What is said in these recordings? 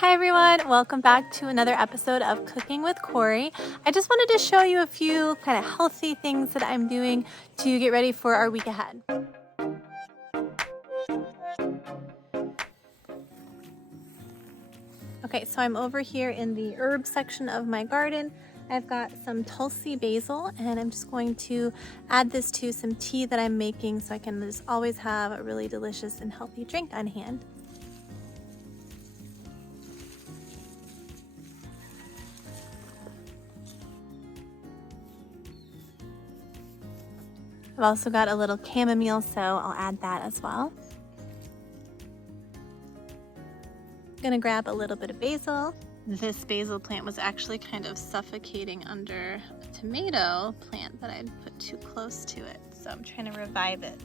Hi everyone, welcome back to another episode of Cooking with Corey. I just wanted to show you a few kind of healthy things that I'm doing to get ready for our week ahead. Okay, so I'm over here in the herb section of my garden. I've got some Tulsi basil and I'm just going to add this to some tea that I'm making so I can just always have a really delicious and healthy drink on hand. I've also got a little chamomile, so I'll add that as well. I'm gonna grab a little bit of basil. This basil plant was actually kind of suffocating under a tomato plant that I'd put too close to it, so I'm trying to revive it.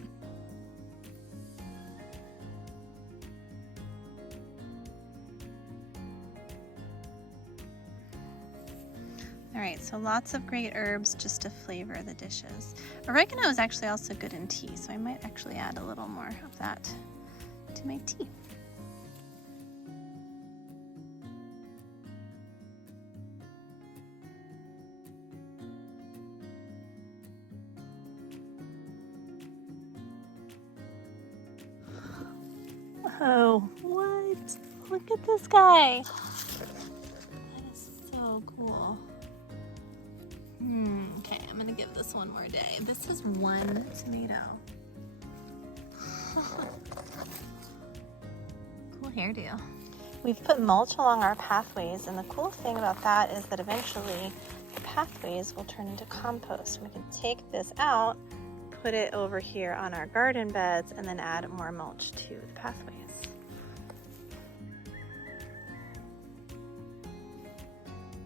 All right, so lots of great herbs just to flavor the dishes. Oregano is actually also good in tea, so I might actually add a little more of that to my tea. Oh, what? Look at this guy. That is so cool. Okay, I'm gonna give this one more day. This is one tomato. Cool hairdo. We've put mulch along our pathways, and the cool thing about that is that eventually the pathways will turn into compost. We can take this out, put it over here on our garden beds, and then add more mulch to the pathways.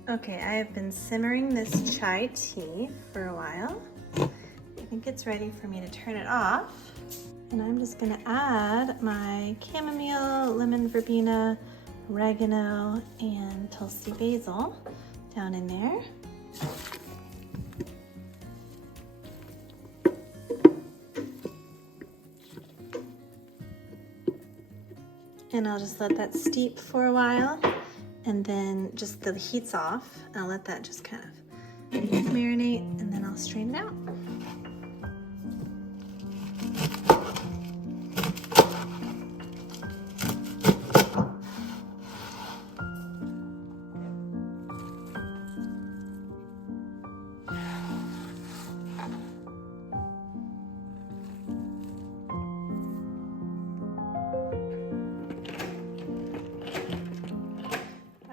Okay, I have been simmering this chai tea for a while. I think it's ready for me to turn it off. And I'm just gonna add my chamomile, lemon verbena, oregano, and Tulsi basil down in there. And I'll just let that steep for a while. And then just the heat's off. I'll let that just kind of marinate, and then I'll strain it out.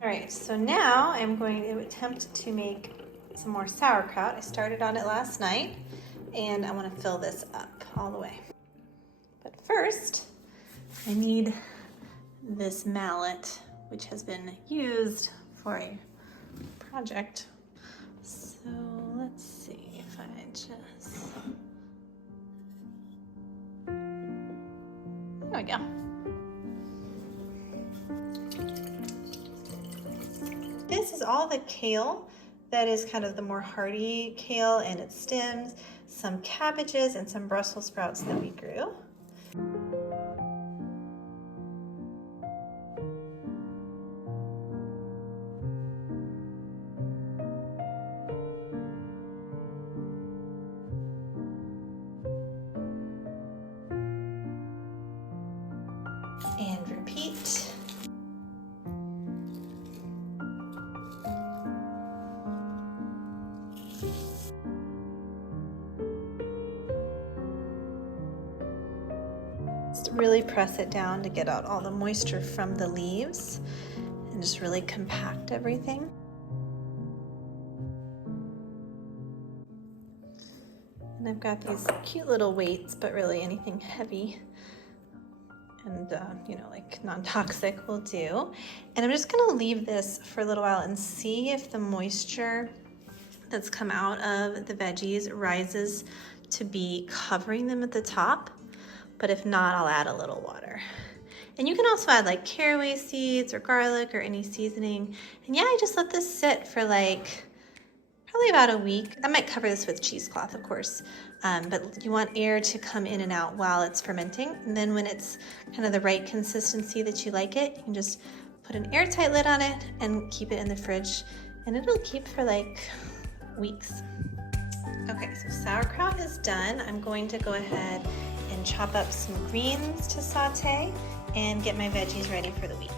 All right, so now I'm going to attempt to make some more sauerkraut. I started on it last night, and I want to fill this up all the way. But first, I need this mallet, which has been used for a project. So let's see if I just... There we go. This is all the kale that is kind of the more hardy kale and its stems, some cabbages, and some Brussels sprouts that we grew. And repeat. Just really press it down to get out all the moisture from the leaves and just really compact everything. And I've got these cute little weights, but really anything heavy and like non-toxic will do. And I'm just gonna leave this for a little while and see if the moisture that's come out of the veggies rises to be covering them at the top. But if not, I'll add a little water. And you can also add like caraway seeds or garlic or any seasoning. And yeah, I just let this sit for like probably about a week. I might cover this with cheesecloth, of course, but you want air to come in and out while it's fermenting. And then when it's kind of the right consistency that you like it, you can just put an airtight lid on it and keep it in the fridge, and it'll keep for like weeks. Okay, so sauerkraut is done. I'm going to go ahead and chop up some greens to saute and get my veggies ready for the week.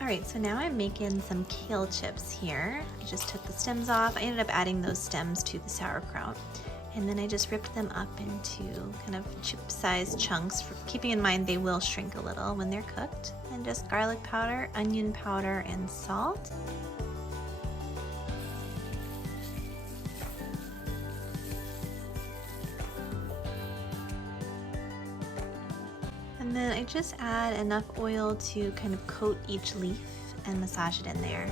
Alright, so now I'm making some kale chips here. I just took the stems off. I ended up adding those stems to the sauerkraut. And then I just ripped them up into kind of chip-sized chunks, keeping in mind they will shrink a little when they're cooked. And just garlic powder, onion powder, and salt. And then I just add enough oil to kind of coat each leaf and massage it in there.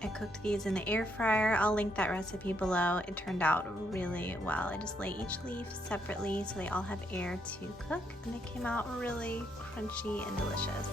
I cooked these in the air fryer. I'll link that recipe below. It turned out really well. I just lay each leaf separately so they all have air to cook, and they came out really crunchy and delicious.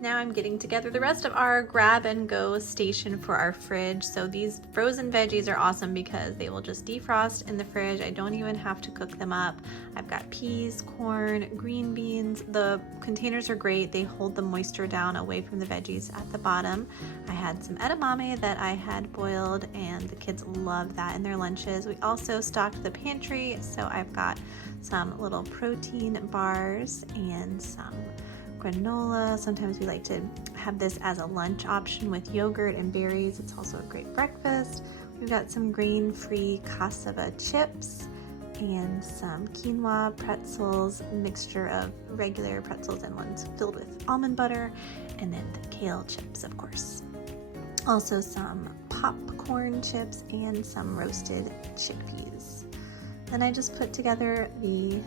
Now I'm getting together the rest of our grab and go station for our fridge. So these frozen veggies are awesome because they will just defrost in the fridge. I don't even have to cook them up. I've got peas, corn, green beans. The containers are great. They hold the moisture down away from the veggies at the bottom. I had some edamame that I had boiled, and the kids love that in their lunches. We also stocked the pantry, so I've got some little protein bars and some granola. Sometimes we like to have this as a lunch option with yogurt and berries. It's also a great breakfast. We've got some grain-free cassava chips and some quinoa pretzels, a mixture of regular pretzels and ones filled with almond butter, and then the kale chips, of course. Also some popcorn chips and some roasted chickpeas. Then I just put together the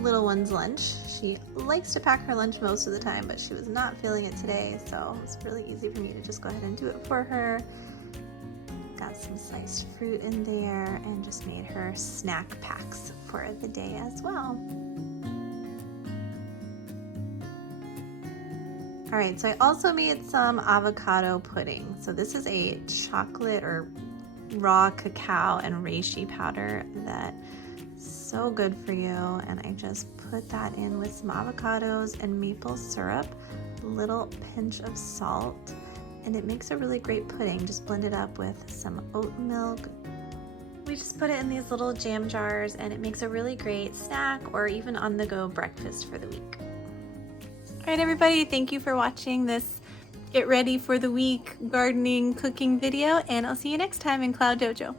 little one's lunch. She likes to pack her lunch most of the time, but she was not feeling it today, so it's really easy for me to just go ahead and do it for her. Got some sliced fruit in there and just made her snack packs for the day as well. All right, so I also made some avocado pudding. So this is a chocolate or raw cacao and reishi powder that so good for you, and I just put that in with some avocados and maple syrup, a little pinch of salt, and it makes a really great pudding. Just blend it up with some oat milk. We just put it in these little jam jars, and it makes a really great snack or even on-the-go breakfast for the week. All right, everybody, thank you for watching this Get Ready for the Week gardening cooking video, and I'll see you next time in Cloud Dojo.